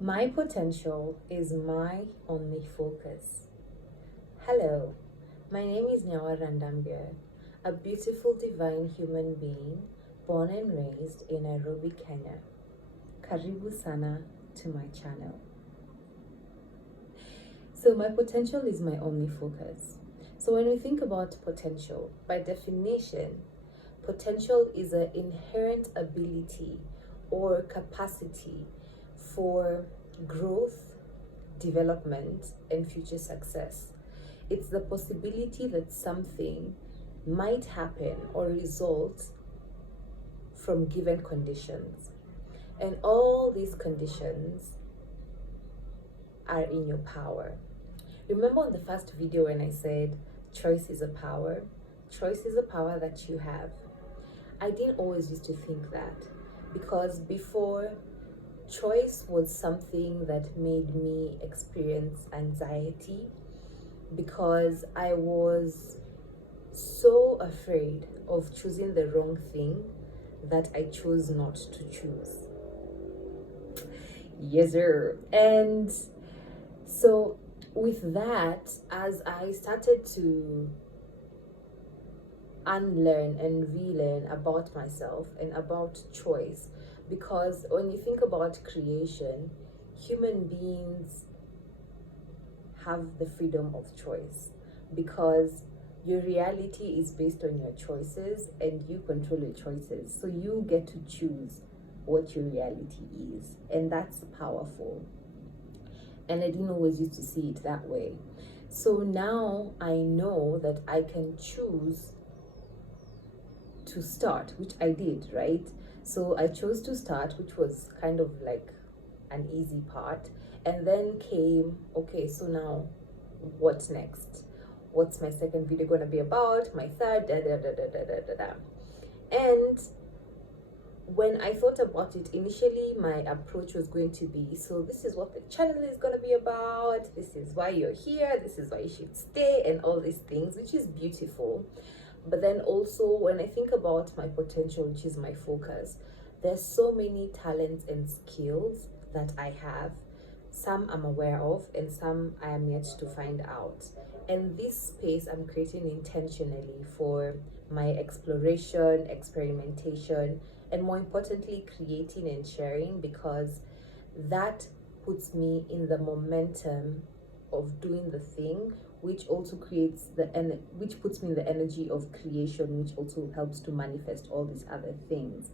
My potential is my only focus. Hello, my name is Nyawa Randambia, a beautiful divine human being born and raised in Nairobi, Kenya. Karibu sana to my channel. So, my potential is my only focus. So, when we think about potential, by definition, potential is an inherent ability or capacity for growth, development, and future success. It's the possibility that something might happen or result from given conditions. And all these conditions are in your power. Remember on the first video when I said choice is a power? Choice is a power that you have. I didn't always used to think that because before, choice was something that made me experience anxiety because I was so afraid of choosing the wrong thing that I chose not to choose. Yes, sir. And so, with that, as I started to unlearn and relearn about myself and about choice, because when you think about creation, human beings have the freedom of choice because your reality is based on your choices and you control your choices. So you get to choose what your reality is, and that's powerful. And I didn't always used to see it that way. So now I know that I can choose to start, which I did, right? So I chose to start, which was kind of like an easy part. And then came, okay, so now what's next? What's my second video gonna be about? My third, da da da da da da da da. And when I thought about it, initially my approach was going to be, so this is what the channel is going to be about, this is why you're here, this is why you should stay, and all these things, which is beautiful. But then also when I think about my potential, which is my focus, there's so many talents and skills that I have. Some I'm aware of and some I am yet to find out. And this space I'm creating intentionally for my exploration, experimentation, and more importantly, creating and sharing, because that puts me in the momentum of doing the thing, which also creates which puts me in the energy of creation, which also helps to manifest all these other things.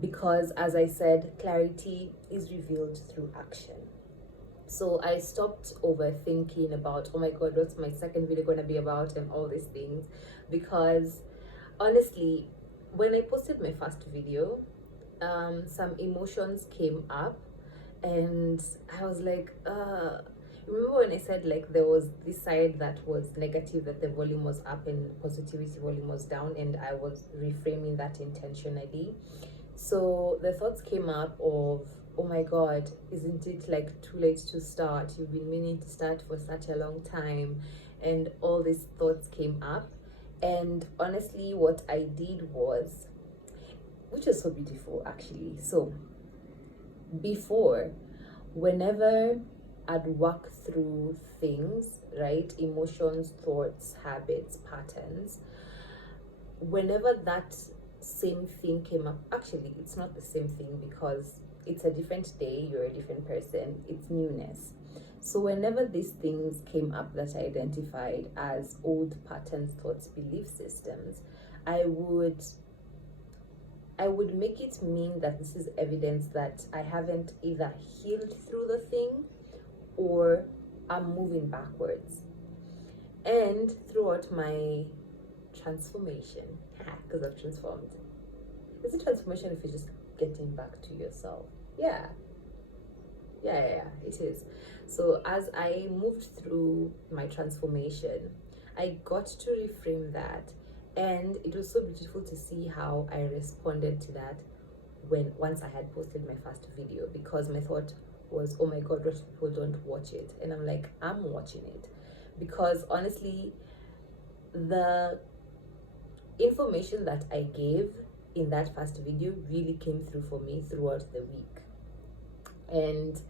Because as I said, clarity is revealed through action. So I stopped overthinking about, oh my god, what's my second video going to be about and all these things, because honestly, when I posted my first video, some emotions came up and I was like, remember when I said like there was this side that was negative, that the volume was up and positivity volume was down, and I was reframing that intentionally. So the thoughts came up of, oh my god, isn't it like too late to start? You've been meaning to start for such a long time. And all these thoughts came up. And honestly, what I did was, which was so beautiful actually. So before, whenever I'd walk through things, right? Emotions, thoughts, habits, patterns, whenever that same thing came up, actually it's not the same thing because it's a different day, you're a different person, it's newness. So whenever these things came up that I identified as old patterns, thoughts, belief systems, i would I would make it mean that this is evidence that I haven't either healed through the thing or I'm moving backwards. And throughout my transformation, because I've transformed. Is it transformation if you're just getting back to yourself? Yeah. Yeah, it is. So as I moved through my transformation, I got to reframe that. And it was so beautiful to see how I responded to that when once I had posted my first video, because my thought was, oh my god, what if people don't watch it? And I'm like, I'm watching it. Because honestly, the information that I gave in that first video really came through for me throughout the week. And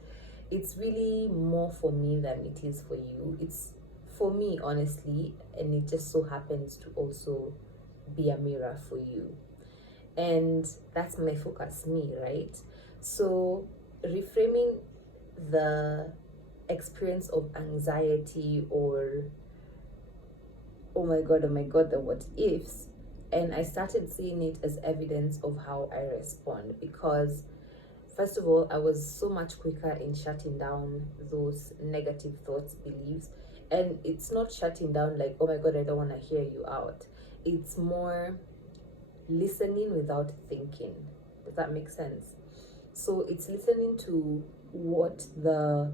it's really more for me than it is for you. It's for me, honestly, and it just so happens to also be a mirror for you. And that's my focus, me, right? So reframing the experience of anxiety or oh my god, the what ifs, and I started seeing it as evidence of how I respond. Because first of all, I was so much quicker in shutting down those negative thoughts, beliefs. And it's not shutting down like, oh my god, I don't want to hear you out. It's more listening without thinking. Does that make sense? So it's listening to what the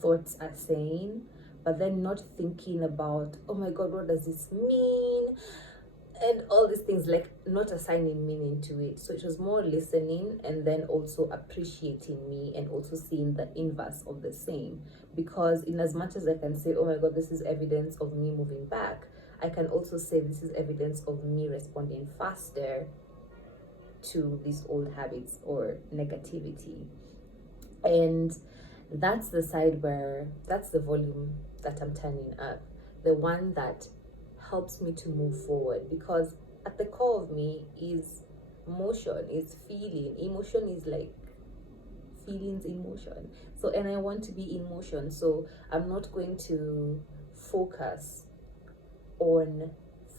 thoughts are saying, but then not thinking about, oh my god, what does this mean? And all these things, like not assigning meaning to it. So it was more listening and then also appreciating me and also seeing the inverse of the same. Because in as much as I can say, oh my god, this is evidence of me moving back, I can also say this is evidence of me responding faster to these old habits or negativity. And that's the side where that's the volume that I'm turning up, the one that helps me to move forward. Because at the core of me is motion, is feeling. Emotion is like feelings in motion. So, and I want to be in motion. So I'm not going to focus on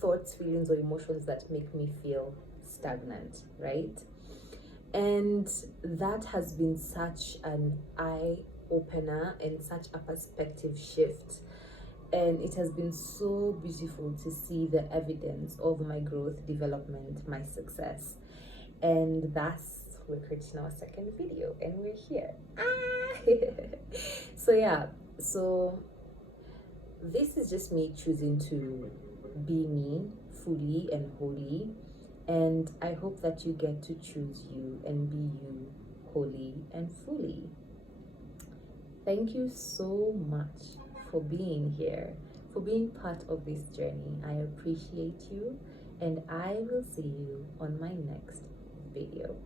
thoughts, feelings, or emotions that make me feel stagnant, right? And that has been such an eye opener and such a perspective shift. And it has been so beautiful to see the evidence of my growth, development, my success. And thus, we're creating our second video and we're here. So, yeah, so this is just me choosing to be me fully and wholly. And I hope that you get to choose you and be you wholly and fully. Thank you so much for being here, for being part of this journey. I appreciate you, and I will see you on my next video.